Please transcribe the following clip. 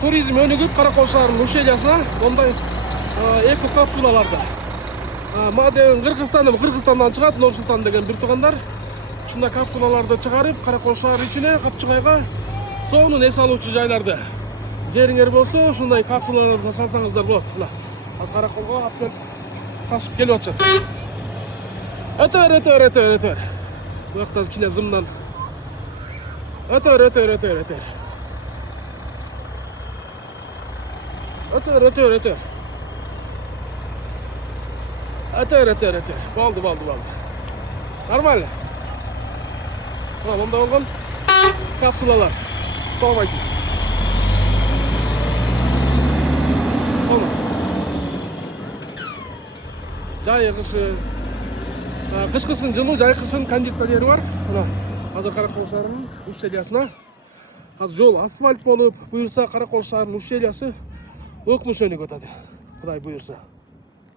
Туризм өнүгүп, Каракол шаарынын ушелясына мондай эко капсулаларда. Маден Кыргызстандан чыгат, Нур-Султан деген бир туугандар. Ушундай капсулаларды чыгарып, Каракол шаары ичине Капчыгайга сонун эс алуучу жайларды жериңер болсо, ушундай капсулаларды салсаңыздар болот. Мына азыр Караколго ат ташып келип атышат. Өтөр. Bu yakta kine zımdan. Ötör. Ötör. Baldı. Normal. Bunda olgun kapsulalar. Soğumayın. Sonra. Жай кышкысын жылы, жай кышын кондиционери бар. Мына азыр Каракол шаарынын ушелясына азыр жол асфальт болуп, буюрса Каракол шаарынын ушелясы өкмөш өнүгүп атат. Кудай буюрса.